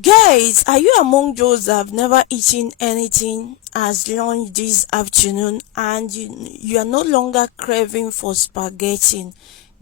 Guys, are you among those that have never eaten anything as lunch this afternoon and you are no longer craving for spaghetti?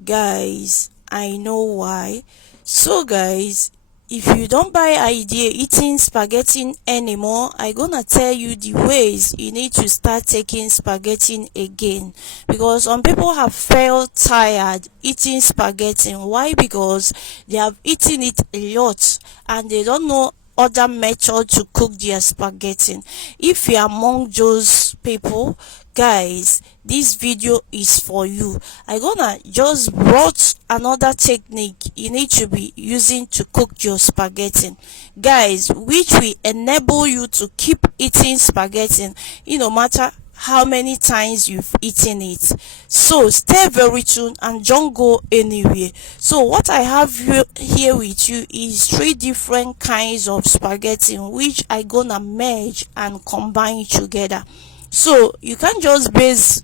Guys, I know why. So guys, if you don't buy idea eating spaghetti anymore, I gonna tell you the ways you need to start taking spaghetti again, because some people have felt tired eating spaghetti. Why? Because they have eaten it a lot and they don't know other method to cook their spaghetti. If you're among those people, guys, this video is for you. I gonna just brought another technique you need to be using to cook your spaghetti, guys, which will enable you to keep eating spaghetti no matter how many times you've eaten it. So stay very tuned and don't go anywhere. So what I have here with you is three different kinds of spaghetti which I gonna merge and combine together. So you can't just base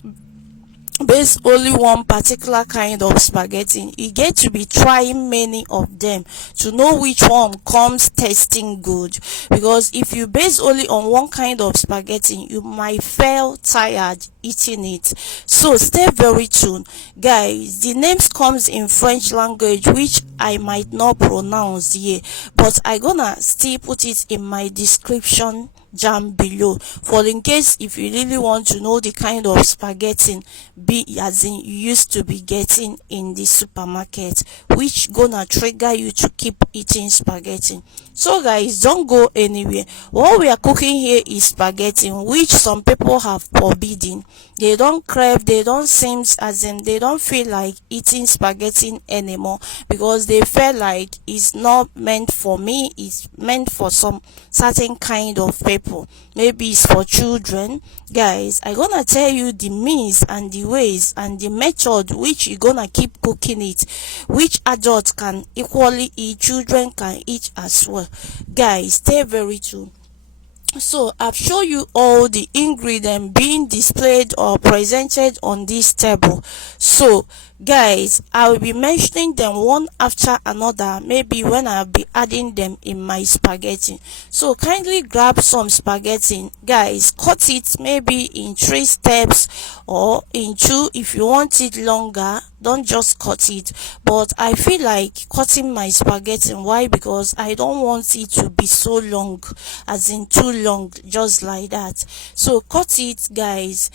only one particular kind of spaghetti. You get to be trying many of them to know which one comes tasting good, because if you base only on one kind of spaghetti you might feel tired eating it. So stay very tuned, guys. The names comes in French language which I might not pronounce here, but I gonna still put it in my description down below for in case if you really want to know the kind of spaghetti be as in you used to be getting in the supermarket, which gonna trigger you to keep eating spaghetti. So guys, don't go anywhere. What we are cooking here is spaghetti which some people have forbidden. They don't crave, they don't seem as in they don't feel like eating spaghetti anymore because they feel like it's not meant for me, it's meant for some certain kind of people. Maybe it's for children. Guys, I gonna tell you the means and the ways and the method which you gonna keep cooking it, which adults can equally eat, children can eat as well. Guys, stay very tuned. So I've shown you all the ingredients being displayed or presented on this table. So guys, I will be mentioning them one after another, maybe when I'll be adding them in my spaghetti. So kindly grab some spaghetti, guys, cut it maybe in 3 steps or in 2 if you want it longer. Don't just cut it, but I feel like cutting my spaghetti. Why? Because I don't want it to be so long, as in too long, just like that. So cut it, guys.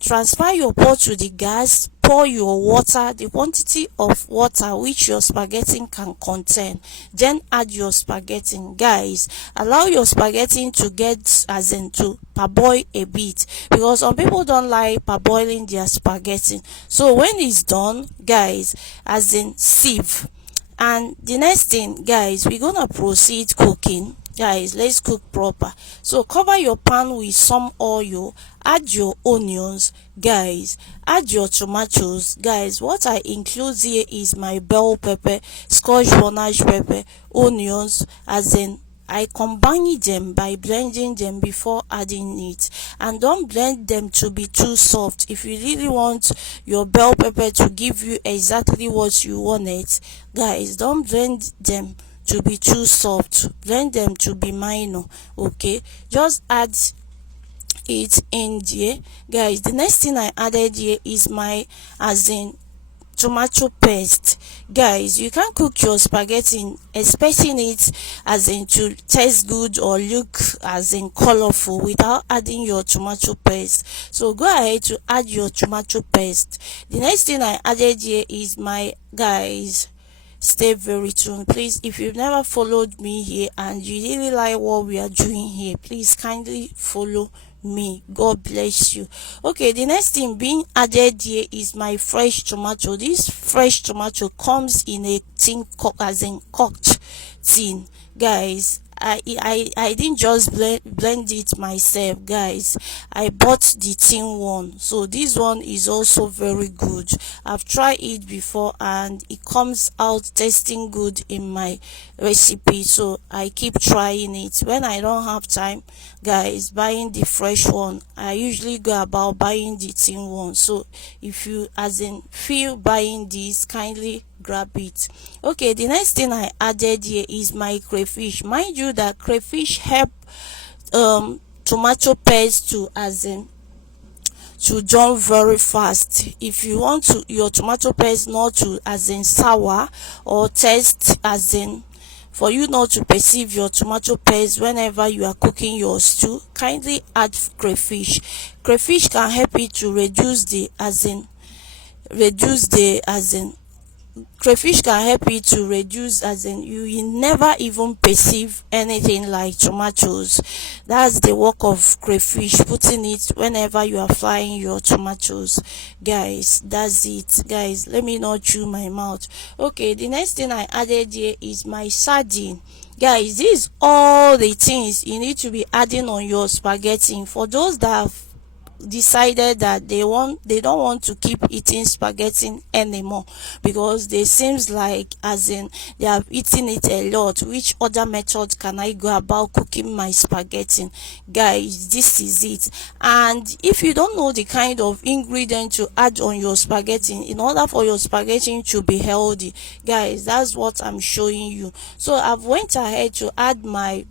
Transfer your pot to the gas, pour your water, the quantity of water which your spaghetti can contain, then add your spaghetti. Guys, allow your spaghetti to get as in to parboil a bit, because some people don't like parboiling their spaghetti. So when it's done, guys, as in sieve. And the next thing, guys, we're gonna proceed cooking. Guys, let's cook proper. So cover your pan with some oil, add your onions, guys, add your tomatoes. Guys, what I include here is my bell pepper, scotch bonnet pepper, onions, as in I combine them by blending them before adding it, and don't blend them to be too soft. If you really want your bell pepper to give you exactly what you want it, guys, don't blend them to be too soft, blend them to be minor. Okay, just add it in there. Guys, the next thing I added here is my as in tomato paste. Guys, you can cook your spaghetti expecting it as in to taste good or look as in colorful without adding your tomato paste. So go ahead to add your tomato paste. The next thing I added here is my, guys, stay very tuned, please. If you've never followed me here and you really like what we are doing here, please kindly follow me. God bless you. Okay, the next thing being added here is my fresh tomato. This fresh tomato comes in a tin as in cooked tin. Guys, I didn't just blend it myself, guys. I bought the tin one. So this one is also very good. I've tried it before and it comes out tasting good in my recipe, so I keep trying it. When I don't have time, guys, buying the fresh one, I usually go about buying the tin one. So if you as in feel buying this, kindly grab it. Okay, the next thing I added here is my crayfish. Mind you that crayfish help tomato paste to as in to done very fast. If you want to your tomato paste not to as in sour or taste as in for you not to perceive your tomato paste whenever you are cooking your stew, kindly add crayfish. Crayfish can help you to reduce the as in crayfish can help you to reduce as in you will never even perceive anything like tomatoes. That's the work of crayfish, putting it whenever you are frying your tomatoes. Guys, that's it. Guys, let me not chew my mouth. Okay, the next thing I added here is my sardine. Guys, these all the things you need to be adding on your spaghetti. For those that have decided that they don't want to keep eating spaghetti anymore because they seems like as in they have eaten it a lot, which other method can I go about cooking my spaghetti? Guys, this is it. And if you don't know the kind of ingredient to add on your spaghetti in order for your spaghetti to be healthy, guys, that's what I'm showing you. So went ahead to add my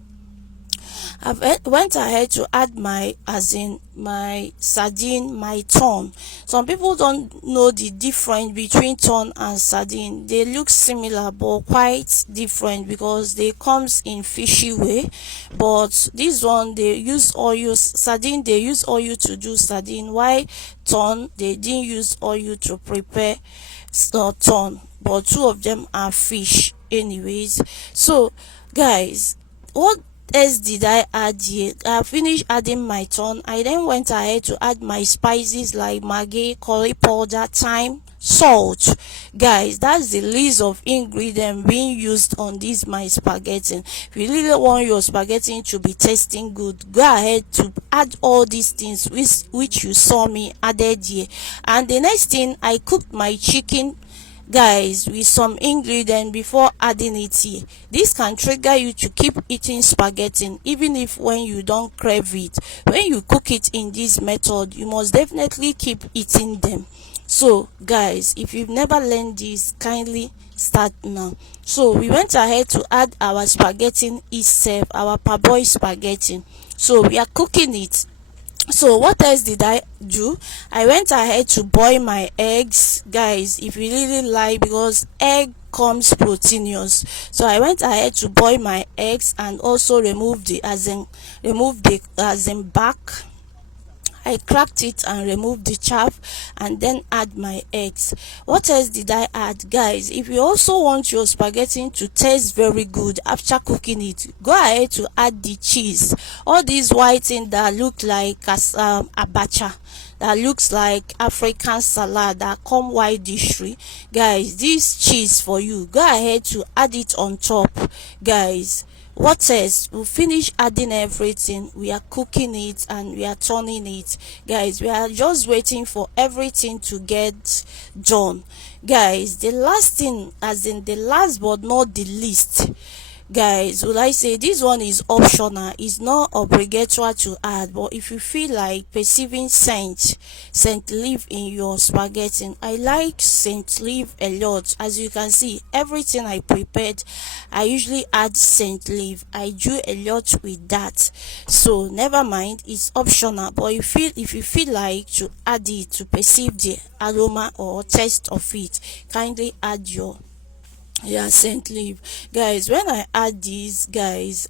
as in my sardine, my ton. Some people don't know the difference between ton and sardine. They look similar but quite different because they comes in fishy way. But this one they use oil. Sardine they use oil to do sardine, while ton they didn't use oil to prepare ton. But two of them are fish anyways. So guys, what else did I add here? I finished adding my ton. I then went ahead to add my spices like maggi, curry powder, thyme, salt. Guys, that's the list of ingredients being used on this my spaghetti. If you really want your spaghetti to be tasting good, go ahead to add all these things which you saw me added here. And the next thing, I cooked my chicken, guys, with some ingredient before adding it here. This can trigger you to keep eating spaghetti even if when you don't crave it. When you cook it in this method, you must definitely keep eating them. So guys, if you've never learned this, kindly start now. So we went ahead to add our spaghetti itself, our parboiled spaghetti. So we are cooking it. So what else did I do? I went ahead to boil my eggs. Guys, if you really like, because egg comes proteinous, so I went ahead to boil my eggs and also remove the back. I cracked it and removed the chaff and then add my eggs. What else did I add? Guys, if you also want your spaghetti to taste very good after cooking it, go ahead to add the cheese. All these white things that look like abacha, that looks like African salad, that come white dishery. Guys, this cheese for you, go ahead to add it on top. Guys, what else? We'll finish adding everything. We are cooking it and we are turning it. Guys, we are just waiting for everything to get done. Guys, the last thing, as in the last but not the least, guys, would I say this one is optional, it's not obligatory to add, but if you feel like perceiving scent leaf in your spaghetti, I like scent leaf a lot. As you can see, everything I prepared, I usually add scent leaf. I do a lot with that, so never mind, it's optional. But if you feel like to add it to perceive the aroma or taste of it, kindly add your scent leaf. Guys, when I add these, guys,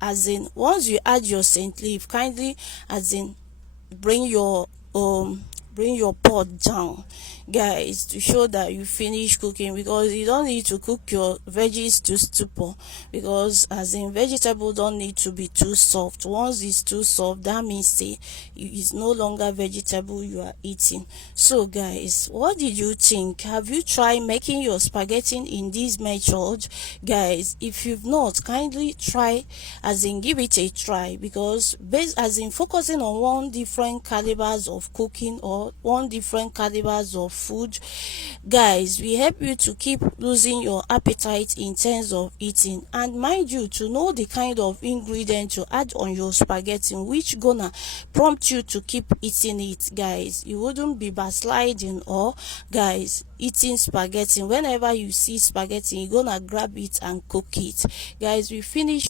as in once you add your scent leaf, kindly as in bring your bring your pot down, guys, to show that you finish cooking, because you don't need to cook your veggies to stupor, because as in vegetable don't need to be too soft. Once it's too soft, that means say it's no longer vegetable you are eating. So guys, what did you think? Have you tried making your spaghetti in this method? Guys, if you've not, kindly try, as in give it a try, because based as in focusing on one different calibers of cooking or one different calibers of food, guys, we help you to keep losing your appetite in terms of eating, and mind you, to know the kind of ingredient to add on your spaghetti which gonna prompt you to keep eating it. Guys, you wouldn't be backsliding or, guys, eating spaghetti. Whenever you see spaghetti, you're gonna grab it and cook it. Guys, we finished